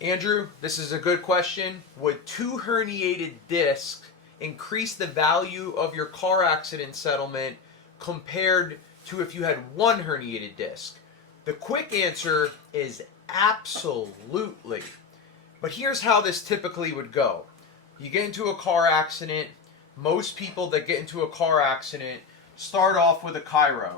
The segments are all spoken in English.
Andrew, this is a good question. Would two herniated discs increase the value of your car accident settlement compared to if you had one herniated disc? The quick answer is absolutely. But here's how this typically would go. You get into a car accident. Most people that get into a car accident start off with a chiro.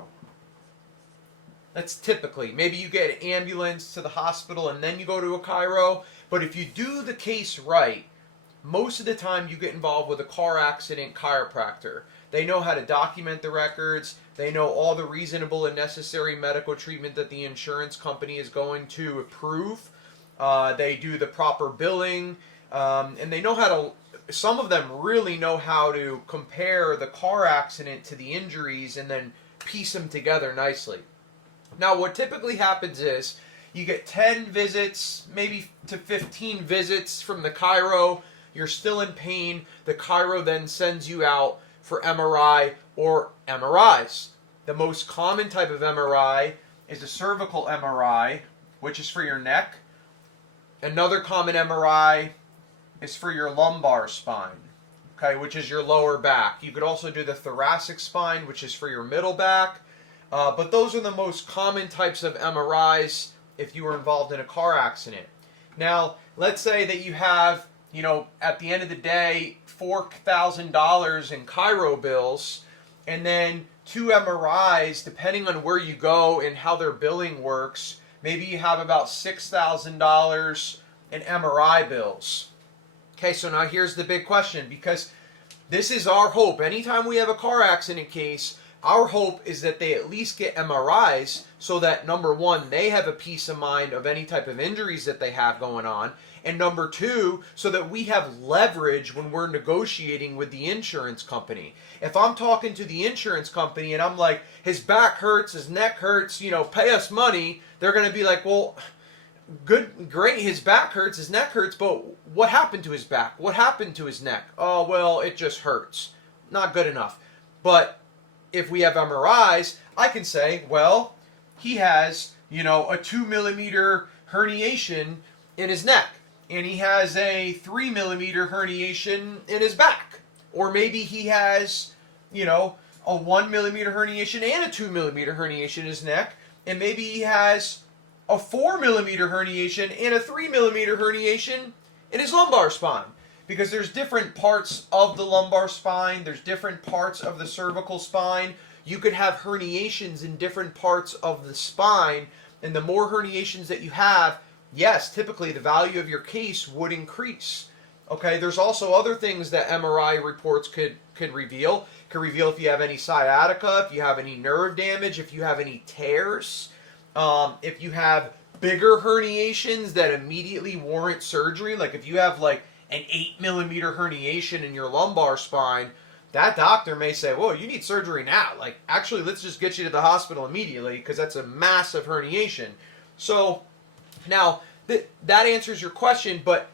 That's typically. Maybe you get an ambulance to the hospital and then you go to a chiro. But if you do the case right, most of the time you get involved with a car accident chiropractor. They know how to document the records. They know all the reasonable and necessary medical treatment that the insurance company is going to approve. They do the proper billing. And they know how to, some of them really know how to compare the car accident to the injuries and then piece them together nicely. Now, what typically happens is you get 10 visits, maybe to 15 visits from the chiro. You're still in pain. The chiro then sends you out for MRI or MRIs. The most common type of MRI is a cervical MRI, which is for your neck. Another common MRI is for your lumbar spine, okay, which is your lower back. You could also do the thoracic spine, which is for your middle back. But those are the most common types of MRIs if you were involved in a car accident. Now, let's say that you have, at the end of the day, $4,000 in chiro bills, and then 2 MRIs, depending on where you go and how their billing works, maybe you have about $6,000 in MRI bills. Okay, so now here's the big question, because this is our hope. Anytime we have a car accident case, our hope is that they at least get MRIs so that, number one, they have a peace of mind of any type of injuries that they have going on, and number two, so that we have leverage when we're negotiating with the insurance company. If I'm talking to the insurance company and I'm like, his back hurts, his neck hurts, pay us money, they're going to be like, well, good, great, his back hurts, his neck hurts, but what happened to his back? What happened to his neck? Oh, well, it just hurts. Not good enough. But if we have MRIs, I can say, well, he has, a 2 millimeter herniation in his neck, and he has a 3 millimeter herniation in his back. Or maybe he has, a 1 millimeter herniation and a 2 millimeter herniation in his neck, and maybe he has a 4 millimeter herniation and a 3 millimeter herniation in his lumbar spine. Because there's different parts of the lumbar spine, there's different parts of the cervical spine. You could have herniations in different parts of the spine, and the more herniations that you have, yes, typically the value of your case would increase. Okay, there's also other things that MRI reports could reveal. It could reveal if you have any sciatica, if you have any nerve damage, if you have any tears, if you have bigger herniations that immediately warrant surgery, like if you have an 8 millimeter herniation in your lumbar spine, that doctor may say, whoa, you need surgery now. Actually, let's just get you to the hospital immediately because that's a massive herniation. So now that answers your question, but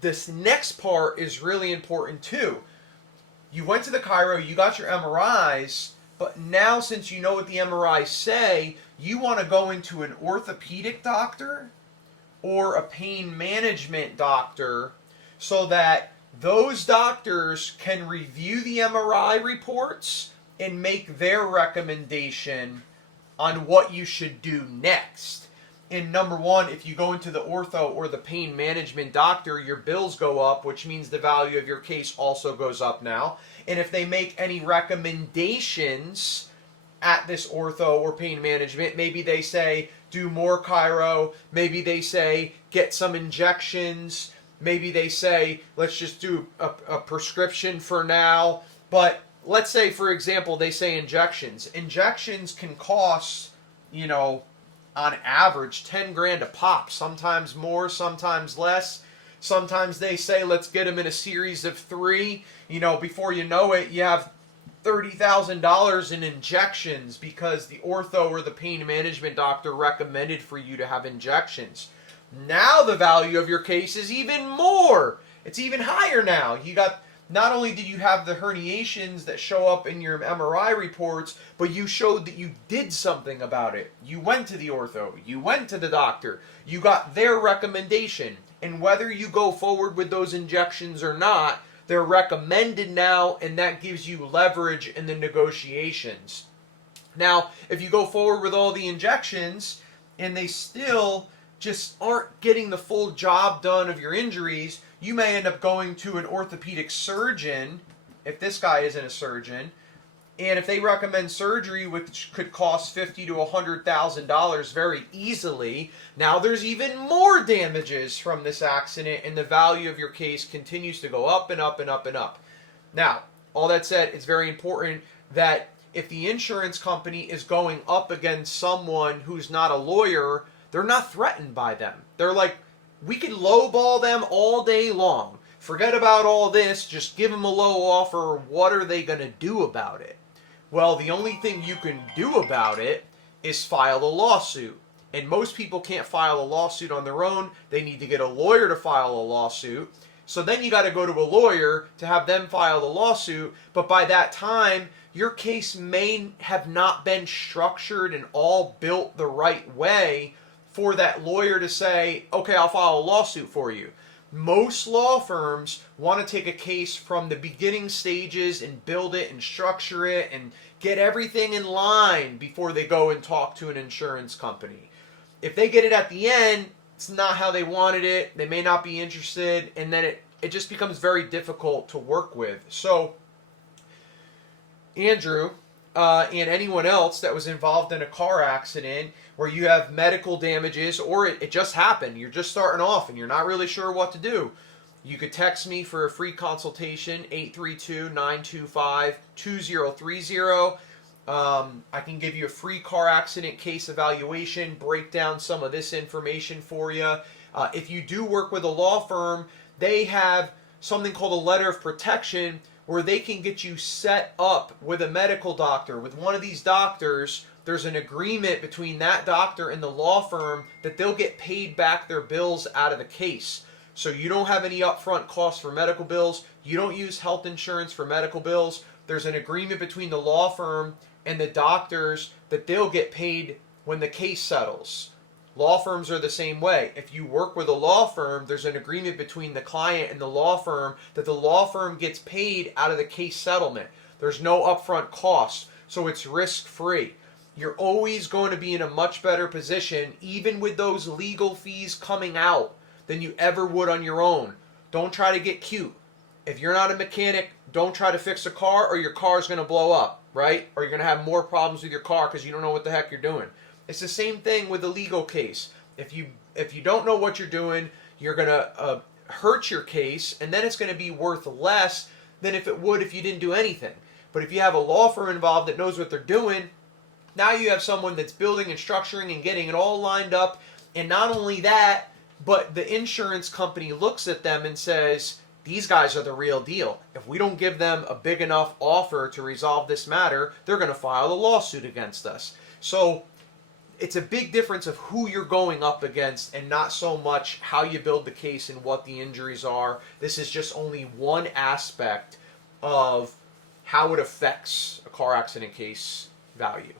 this next part is really important too. You went to the chiro, you got your MRIs, but now since you know what the MRIs say, you want to go into an orthopedic doctor or a pain management doctor so that those doctors can review the MRI reports and make their recommendation on what you should do next. And number one, if you go into the ortho or the pain management doctor, your bills go up, which means the value of your case also goes up now. And if they make any recommendations at this ortho or pain management, maybe they say do more chiro, maybe they say get some injections, maybe they say, let's just do a prescription for now. But let's say, for example, they say injections. Injections can cost, on average, 10 grand a pop. Sometimes more, sometimes less. Sometimes they say, let's get them in a series of 3. Before you know it, you have $30,000 in injections because the ortho or the pain management doctor recommended for you to have injections. Now the value of your case is even more. It's even higher now. Not only did you have the herniations that show up in your MRI reports, but you showed that you did something about it. You went to the ortho, you went to the doctor, you got their recommendation, And whether you go forward with those injections or not, they're recommended now, and that gives you leverage in the negotiations. Now, if you go forward with all the injections and they still just aren't getting the full job done of your injuries, you may end up going to an orthopedic surgeon, if this guy isn't a surgeon, and if they recommend surgery, which could cost $50,000 to $100,000 very easily, now there's even more damages from this accident, and the value of your case continues to go up and up and up and up. Now, all that said, it's very important that if the insurance company is going up against someone who's not a lawyer, they're not threatened by them. They're like, we can lowball them all day long. Forget about all this, just give them a low offer. What are they going to do about it? Well, the only thing you can do about it is file a lawsuit. And most people can't file a lawsuit on their own. They need to get a lawyer to file a lawsuit. So then you got to go to a lawyer to have them file the lawsuit. But by that time, your case may have not been structured and all built the right way for that lawyer to say, okay, I'll file a lawsuit for you. Most law firms want to take a case from the beginning stages and build it and structure it and get everything in line before they go and talk to an insurance company. If they get it at the end, it's not how they wanted it. They may not be interested, and then it just becomes very difficult to work with. So, Andrew, and anyone else that was involved in a car accident where you have medical damages, or it just happened, you're just starting off and you're not really sure what to do, you could text me for a free consultation, 832-925-2030. I can give you a free car accident case evaluation, break down some of this information for you. If you do work with a law firm, they have something called a letter of protection where they can get you set up with a medical doctor. With one of these doctors, there's an agreement between that doctor and the law firm that they'll get paid back their bills out of the case. So you don't have any upfront costs for medical bills. You don't use health insurance for medical bills. There's an agreement between the law firm and the doctors that they'll get paid when the case settles. Law firms are the same way. If you work with a law firm, there's an agreement between the client and the law firm that the law firm gets paid out of the case settlement. There's no upfront costs, so it's risk-free. You're always going to be in a much better position, even with those legal fees coming out, than you ever would on your own. Don't try to get cute. If you're not a mechanic, don't try to fix a car or your car is going to blow up, right? Or you're going to have more problems with your car because you don't know what the heck you're doing. It's the same thing with a legal case. If you don't know what you're doing, you're going to hurt your case, and then it's going to be worth less than if it would if you didn't do anything. But if you have a law firm involved that knows what they're doing, now you have someone that's building and structuring and getting it all lined up. And not only that, but the insurance company looks at them and says, these guys are the real deal. If we don't give them a big enough offer to resolve this matter, they're going to file a lawsuit against us. So it's a big difference of who you're going up against and not so much how you build the case and what the injuries are. This is just only one aspect of how it affects a car accident case value.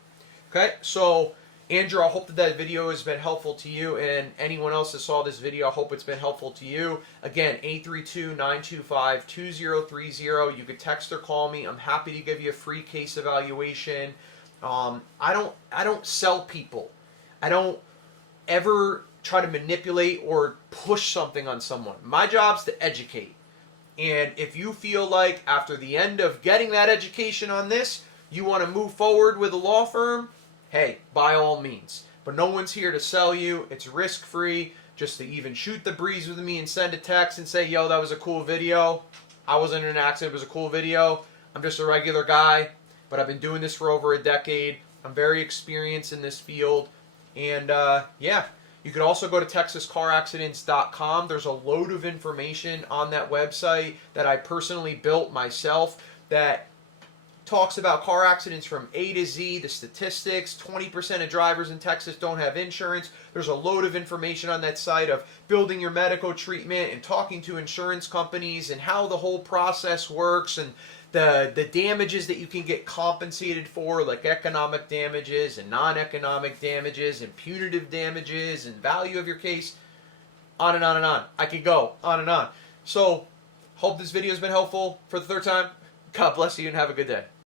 Okay, so Andrew, I hope that video has been helpful to you, and anyone else that saw this video, I hope it's been helpful to you. Again, 832-925-2030. You could text or call me. I'm happy to give you a free case evaluation. I don't sell people. I don't ever try to manipulate or push something on someone. My job's to educate. And if you feel like after the end of getting that education on this, you want to move forward with a law firm, hey, by all means. But no one's here to sell you. It's risk-free. Just to even shoot the breeze with me and send a text and say, yo, that was a cool video. I wasn't in an accident. It was a cool video. I'm just a regular guy, but I've been doing this for over a decade. I'm very experienced in this field. And yeah, you could also go to texascaraccidents.com. There's a load of information on that website that I personally built myself that talks about car accidents from A to Z, the statistics. 20% of drivers in Texas don't have insurance. There's a load of information on that site of building your medical treatment and talking to insurance companies and how the whole process works and the damages that you can get compensated for, like economic damages and non-economic damages and punitive damages and value of your case. On and on and on. I could go on and on. So, hope this video has been helpful for the third time. God bless you and have a good day.